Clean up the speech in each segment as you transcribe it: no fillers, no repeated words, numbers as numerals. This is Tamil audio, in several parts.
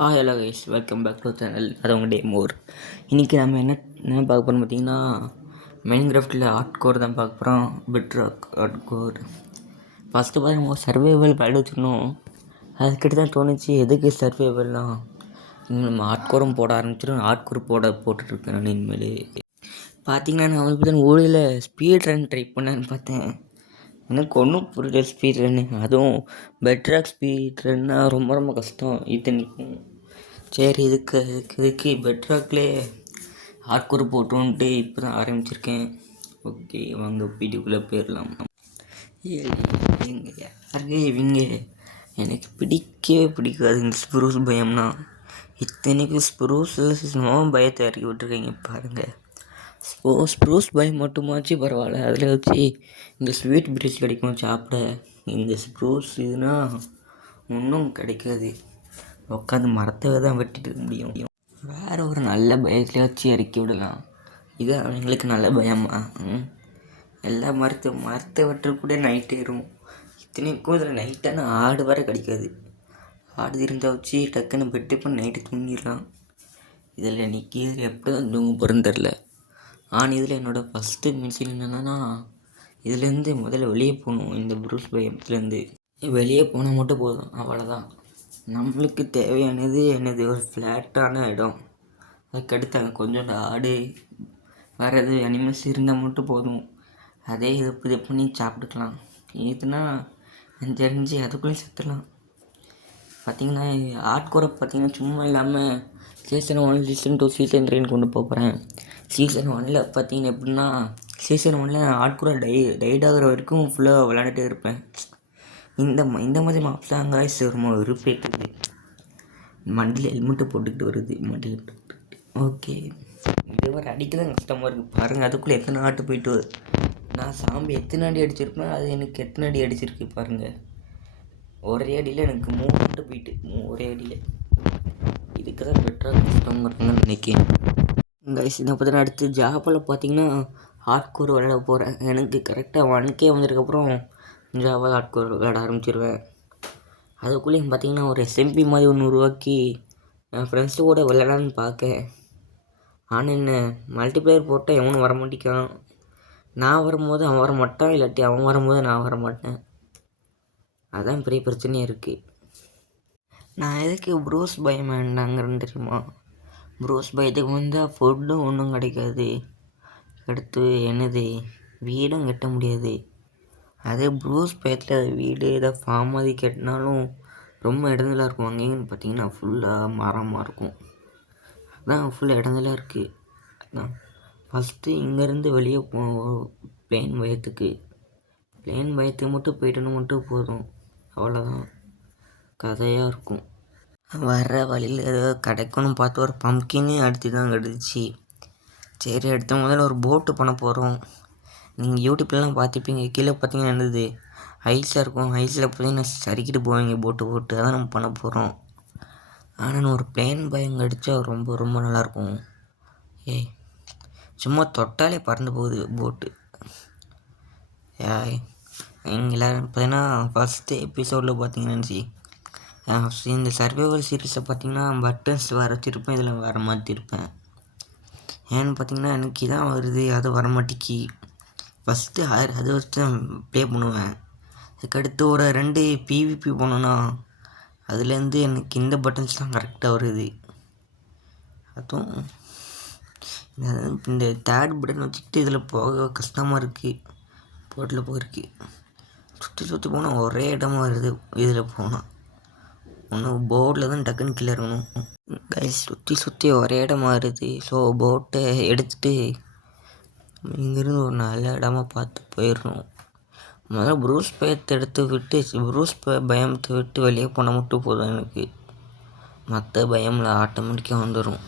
Hello guys, welcome back to channel. அது உங்கள் டே மோர். இன்றைக்கி நம்ம என்ன பார்க்க போகிறோம் பார்த்தீங்கன்னா, மைன்கிராஃப்டில் ஹார்ட் கோர் தான் பார்க்க போகிறோம். Petrarch hard core. ஃபஸ்ட்டு பாருங்க, சர்வைவல் பேட் வச்சுக்கணும். அதுக்கிட்ட தான் தோணுச்சு, எதுக்கு சர்வைவல்லாம் நம்ம ஹார்ட் கோரும் போட ஆரம்பிச்சிடும். ஹார்ட் கோர் போட்டுட்ருக்கேன் நான் இனிமேல். பார்த்தீங்கன்னா நான் வந்து பார்த்தீங்கன்னா ஓடியில் ஸ்பீட் ரன் ட்ரை பண்ணேன்னு பார்த்தேன். எனக்கு ஒன்றும் புரியல ஸ்பீட் ரன்னு. அதுவும் பெட்ராக் ஸ்பீட் ரன்னா ரொம்ப ரொம்ப கஷ்டம் இத்தனைக்கும். சரி, இதுக்கு பெட்ராக்லேயே ஹார்ட் கோர் போட்டோன்ட்டு இப்போ தான் ஆரம்பிச்சிருக்கேன். ஓகே, வாங்க வீடியோக்குள்ளே போயிடலாம். இவங்க எனக்கு பிடிக்கவே பிடிக்காது இந்த ஸ்ப்ரூஸ் பயம்னா. இத்தனைக்கும் ஸ்ப்ரூஸில் பயத்தை இறக்கி விட்டுருக்கீங்க பாருங்கள். ஸ்ப்ரூஸ் பயம் மட்டுமாச்சு பரவாயில்ல, அதில் வச்சு இந்த ஸ்வீட் பிரிட்ஜ் கிடைக்கும் சாப்பிட. இந்த ஸ்ப்ரூஸ் இதுனா ஒன்றும் கிடைக்காது. உட்காந்து மரத்தை தான் வெட்டிட்டு இருக்க முடியும். வேறு ஒரு நல்ல பயத்தில் வச்சு இறக்கி விடலாம். இது அவங்களுக்கு நல்ல பயமா? எல்லா மரத்தை வெட்டுறக்கூட நைட் ஏறும். இத்தனைக்கும் இதில் நைட்டான ஆடு வர கிடைக்காது. ஆடு இருந்தால் வச்சு டக்குன்னு பெட்டு பண்ணி நைட்டு தூங்கிடலாம். இதில் நிற்கி எப்படி தான் தூங்க போகிறேன்னு தெரில. ஆனால் இதில் என்னோடய ஃபஸ்ட்டு மிஷின் என்னென்னா, இதுலேருந்து முதல்ல வெளியே போகணும். இந்த ப்ரூஸ் பயத்துலேருந்து வெளியே போனால் மட்டும் போதும், அவ்வளோதான். நம்மளுக்கு தேவையானது என்னது, ஒரு ஃப்ளாட்டான இடம். அதுக்கடுத்து அங்கே கொஞ்சோண்டு ஆடு வர்றது அனிமல்ஸ் இருந்தால் மட்டும் போதும். அதே இது பண்ணி சாப்பிட்டுக்கலாம். இதுனா தெரிஞ்சு அதுக்குள்ளேயும் செத்துடலாம். பார்த்திங்கன்னா ஆட்கூரை பார்த்திங்கன்னா சும்மா இல்லாமல் சீசன் 1, சீசன் 2, சீசன் 3 கொண்டு போகிறேன். சீசன் 1 பார்த்திங்கன்னா எப்படின்னா, சீசன் 1 ஆட்கூரை டைட் ஆகிற வரைக்கும் ஃபுல்லாக விளையாண்டுட்டே இருப்பேன். இந்த மாதிரி மாப்ஸாங்க ரொம்ப விருப்பேற்றுது. மண்டியில் ஹெல்மெட்டு போட்டுக்கிட்டு வருது, மண்டியில் போட்டுக்கிட்டு. ஓகே, இது வரை அடிக்க தான் கஷ்டமாக இருக்குது பாருங்கள். அதுக்குள்ளே எத்தனை ஆட்டு போயிட்டு நான் சாம்பி எத்தனை அடி அடிச்சிருப்பேன், அது எனக்கு எத்தனை அடி அடிச்சிருக்கு பாருங்கள். ஒரே அடியில் எனக்கு 3 ஆட்டு போயிட்டு, ஒரே அடியில். இதுக்கு தான் பெட்டராக கஷ்டங்கிறாங்கன்னு நினைக்கிறேன். கைஸ், இதை பற்றி அடுத்து ஜாப்பில் பார்த்தீங்கன்னா ஹார்ட் கோர் விளையாட போகிறேன். எனக்கு கரெக்டாக 1K வந்ததுக்கப்புறம் ஜாவால் ஹார்ட் கோர் விளையாட ஆரம்பிச்சிருவேன். அதுக்குள்ளேயும் பார்த்தீங்கன்னா ஒரு SMP மாதிரி ஒன்று உருவாக்கி என் ஃப்ரெண்ட்ஸு கூட விளையாடான்னு பார்க்கேன். ஆனால் என்ன மல்டிப்ளேயர் போட்டால் எவனும் வர மாட்டேங்கான். நான் வரும்போது அவன் வர மாட்டான், இல்லாட்டி அவன் வரும்போது நான் வர மாட்டேன். அதான் பெரிய பிரச்சனையாக இருக்குது. நான் எதுக்கு ப்ரூஸ் பயம் வேண்டாங்கிறேன்னு தெரியுமா? ப்ரூஸ் பயத்துக்கு வந்தால் ஃபுட்டும் ஒன்றும் கிடைக்காது. அடுத்து என்னது, வீடும் கட்ட முடியாது. அதே ப்ரூஸ் பயத்தில் வீடு ஏதாவது ஃபார்ம் மாதிரி கட்டினாலும் ரொம்ப இடஞ்சலாக இருக்கும். அங்கேயும் பார்த்தீங்கன்னா ஃபுல்லாக மரமாக இருக்கும். அதான் ஃபுல்லாக இடஞ்சலாக இருக்குது. அதான் ஃபஸ்ட்டு இங்கேருந்து வெளியே பிளேன் பயத்துக்கு மட்டும் போயிட்டோன்னு மட்டும் போதும், அவ்வளோதான். கதையாக இருக்கும். வர்ற வழியில் ஏதோ கிடைக்கணும் பார்த்து ஒரு பம்ப்கின்னு அடுத்து தான் கிடச்சி. சரி, அடுத்த முதல்ல ஒரு போட்டு பண்ண போகிறோம். நீங்கள் யூடியூப்லாம் பார்த்துப்பீங்க, கீழே பார்த்தீங்கன்னா என்னது ஐஸாக இருக்கும். ஐஸில் பார்த்தீங்கன்னா சரிக்கிட்டு போவீங்க போட்டு. அதான் நம்ம பண்ண போகிறோம். ஆனால் ஒரு பிளேன் பயம் கிடச்சா ரொம்ப ரொம்ப நல்லாயிருக்கும். சும்மா தொட்டாலே பறந்து போகுது போட்டு. எல்லோரும் பார்த்தீங்கன்னா ஃபஸ்ட்டு எபிசோடில் பார்த்தீங்கன்னா இந்த சர்வைவல் சீரீஸில் பார்த்திங்கன்னா பட்டன்ஸ் வரைச்சிருப்பேன், இதில் வர மாற்றிருப்பேன். ஏன்னு பார்த்திங்கன்னா எனக்கு இதான் வருது, அது வர மாட்டேக்கி. ஃபஸ்ட்டு அதை வச்சு தான் ப்ளே பண்ணுவேன். அதுக்கடுத்து ஒரு 2 PVP போனோன்னா அதுலேருந்து எனக்கு இந்த பட்டன்ஸ் தான் கரெக்டாக வருது. அதுவும் இந்த தேர்ட் பட்டன் வச்சுக்கிட்டு இதில் போக கஷ்டமாக இருக்குது. போட்டில் போயிருக்கு சுற்றி போனால் ஒரே இடமா வருது. இதில் போனால் ஒன்று போட்டில் தான் டக்குன்னு கீழே இருக்கணும். கைஸ், சுற்றி ஒரே இடமா வருது. ஸோ போட்டை எடுத்துகிட்டு இங்கேருந்து ஒரு நல்ல இடமா பார்த்து போயிடணும். முதல்ல ப்ரூஸ் பயத்தை எடுத்து விட்டு பயத்தை விட்டு வெளியே போனால் மட்டும் போதும் எனக்கு. மற்ற பயமில் ஆட்டோமேட்டிக்காக வந்துடும்.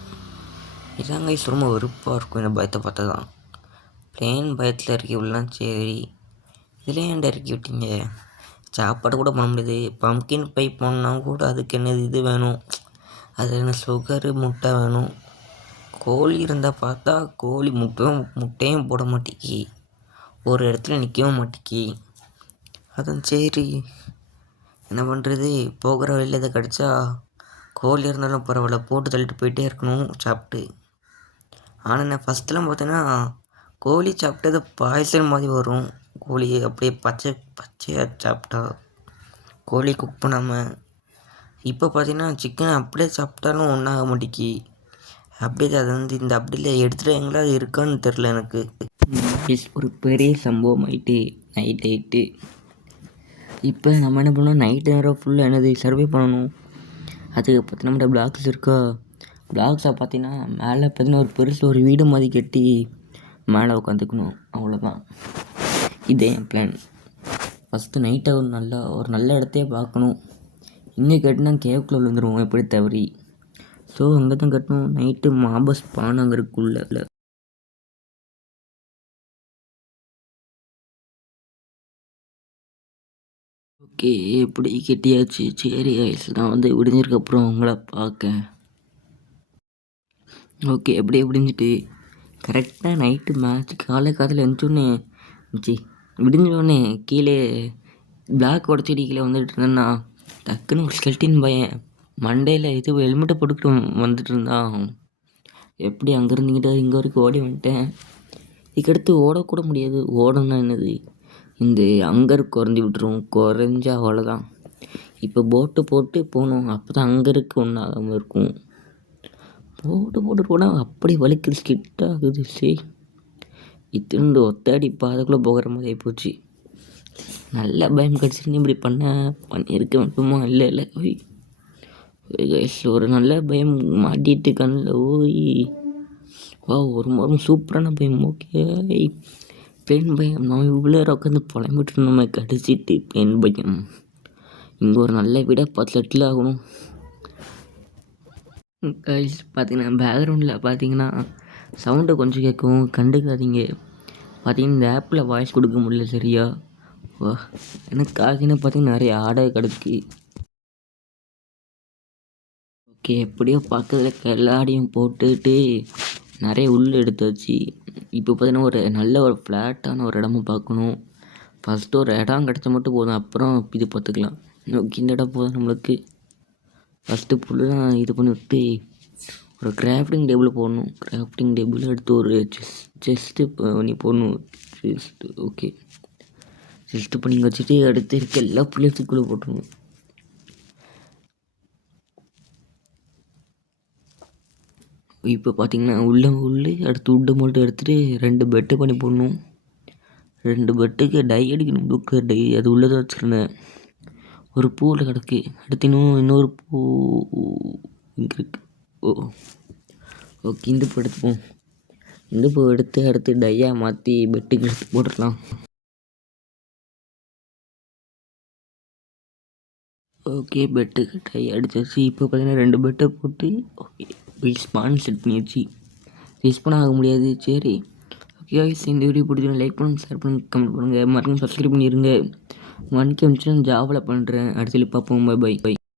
இதான் கைஸ் ரொம்ப வெறுப்பாக இருக்கும் இந்த பயத்தை பார்த்தா தான். பிளேன் பயத்தில் இறக்கி விடலாம். சரி, இதில் ஏன்டா இறக்கி விட்டீங்க? சாப்பாடு கூட பண்ண முடியாது. பம்ப்கின் பை போனால் கூட அதுக்கு என்னது இது வேணும், அது என்ன சுகரு முட்டை வேணும். கோழி இருந்தால் பார்த்தா கோழி முட்டையும் போட மாட்டேக்கி, ஒரு இடத்துல நிற்கவும் மாட்டேக்கி. அதான் சரி என்ன பண்ணுறது, போகிற வழியில் இதை கிடச்சா கோழி இருந்தாலும் பரவாயில்ல போட்டு தள்ளிட்டு போயிட்டே இருக்கணும் சாப்பிட்டு. ஆனால் நான் ஃபஸ்ட்டெல்லாம் பார்த்தீங்கன்னா கோழி சாப்பிட்டது பாய்சன் மாதிரி வரும். கோழி அப்படியே பச்சையாக சாப்பிட்டா கோழி குக் பண்ணாமல். இப்போ பார்த்தீங்கன்னா சிக்கனை அப்படியே சாப்பிட்டாலும் ஒன்றாக மாட்டேங்கி. அப்படியே அது வந்து இந்த அப்படியில் எடுத்துகிட்டு அது இருக்கான்னு தெரில எனக்கு. ஒரு பெரிய சம்பவம் ஆகிட்டு நைட்டு. இப்போ நம்ம என்ன பண்ணோம், நைட்டு நேரம் ஃபுல்லாக என்னது சர்வே பண்ணணும். அதுக்கு பார்த்து நம்மளோட பிளாக்ஸ் இருக்கா, பிளாக்ஸை பார்த்தீங்கன்னா மேலே பார்த்தீங்கன்னா ஒரு பெருசு ஒரு வீடு மாதிரி கட்டி மேலே உட்காந்துக்கணும். அவ்வளோதான், இதே என் பிளான். ஃபஸ்ட்டு நைட்டை ஒரு நல்ல இடத்தையே பார்க்கணும். இங்கே கட்டினா கேவுக்குள்ளே விழுந்துருவோம் எப்படி தவறி. ஸோ அங்கே தான் கட்டணும். நைட்டு மாபஸ் பானங்கருக்குள்ள. ஓகே, எப்படி கெட்டியாச்சு. சரி கைஸ், நான் வந்து விடிஞ்சதுக்கப்புறம் உங்களை பார்க்க. ஓகே, எப்படி விடிஞ்சிட்டு கரெக்டாக நைட்டு மேட்ச் காலையில் எழுந்தோடனே விடிஞ்சோடனே கீழே பிளாக் உடச்செடி கீழே வந்துட்டு இருந்தேன்னா டக்குன்னு ஒரு ஸ்கெல்டின் பையன் மண்டையில் இது ஹெல்மெட்டை போட்டுக்கிட்டு வந்துட்டு இருந்தான். எப்படி அங்கே இருந்துக்கிட்டு இங்கே வரைக்கும் ஓடி வந்துட்டேன். இதுக்கடுத்து ஓடக்கூட முடியாது. ஓடணும்னா என்னது, இந்த அங்கர் குறைஞ்சி விட்டுரும். குறைஞ்சா அவ்வளோதான். இப்போ போட்டு போட்டு போகணும். அப்போ தான் அங்கருக்கு ஒன்றாகாமல் இருக்கும். போட்டு போனால் அப்படி வலிக்குது, ஸ்கிட் ஆகுது. சரி, இத்திண்டு ஒத்தடி பாதைக்குள்ளே போகிற மாதிரி ஆகிப்போச்சு. நல்ல பயம் கிடச்சிருந்து இப்படி பண்ணியிருக்க வேண்டுமா? இல்லை ஓய் ஒரு நல்ல பயம் மாட்டிட்டு கண்ணில். ஓய் வா, ஒரு மரம் சூப்பரான பயம். ஓகே, பெண் பயம். நம்ம இவ்வளோ உட்காந்து புலம்பிட்டு இருந்தோமே, கடிச்சிட்டு பெண் பயம். இங்கே ஒரு நல்ல வீடாக 10 லட்சத்தில் ஆகணும். கைஸ் பார்த்தீங்கன்னா பேக்ரவுண்டில் பார்த்தீங்கன்னா சவுண்டை கொஞ்சம் கேட்கும், கண்டுக்காதீங்க. பார்த்தீங்கன்னா இந்த ஆப்பில் வாய்ஸ் கொடுக்க முடியல சரியா. வா, எனக்காகினா பார்த்தீங்கன்னா நிறைய ஆடை கிடக்கு. ஓகே, எப்படியோ பக்கத்தில் கல்லாடியும் போட்டுட்டு நிறைய உள்ளே எடுத்தாச்சு. இப்போ பார்த்தீங்கன்னா ஒரு நல்ல ஒரு ஃப்ளாட்டான ஒரு இடமும் பார்க்கணும். ஃபஸ்ட்டு ஒரு இடம் கிடச்சா மட்டும் போதும், அப்புறம் இது பார்த்துக்கலாம். ஓகே, இந்த இடம் போதும் நம்மளுக்கு. ஃபஸ்ட்டு ஃபுல்லாக இது பண்ணி விட்டு ஒரு கிராஃப்டிங் டேபிள் போடணும். கிராஃப்டிங் டேபிள் எடுத்து ஒரு செஸ்ட்டு பண்ணி போடணும். செஸ்ட்டு ஓகே, செஸ்ட்டு பண்ணி வச்சுட்டு அடுத்து இருக்க எல்லா பிள்ளைகளுக்குள்ளே போட்டுருணும். இப்போ பார்த்தீங்கன்னா உள்ளே அடுத்து உட்டை மட்டும் எடுத்துகிட்டு 2 பெட்டு பண்ணி போடணும். 2 பெட்டுக்கு டை அடிக்கணும். புக்கு டை அது உள்ளதை வச்சுருந்தேன். ஒரு பூவில் கிடக்கு. அடுத்து இன்னொரு பூ இங்கே இருக்கு. ஓகே, இந்த பூ எடுத்துப்போம். இந்த பூ எடுத்து அடுத்து டையாக மாற்றி பெட்டுக்கு எடுத்து போட்டுடலாம். ஓகே, பெட்டுக்கு டை அடிச்சாச்சு. இப்போ பார்த்தீங்கன்னா 2 பெட்டை போட்டு ஓகே ஸ்பான் செட் பண்ணியாச்சு. ரெஸ்பான் ஆக முடியாது. சரி ஓகே கைஸ், இந்த வீடியோ பிடிச்சிருந்தா லைக் பண்ணுங்கள், ஷேர் பண்ணுங்கள், கமெண்ட் பண்ணுங்கள், மறக்காம சப்ஸ்கிரைப் பண்ணிடுங்க. 1K வந்துச்சு நான் ஜாவில் பண்ணுறேன். அடுத்த பார்ப்போம். பை.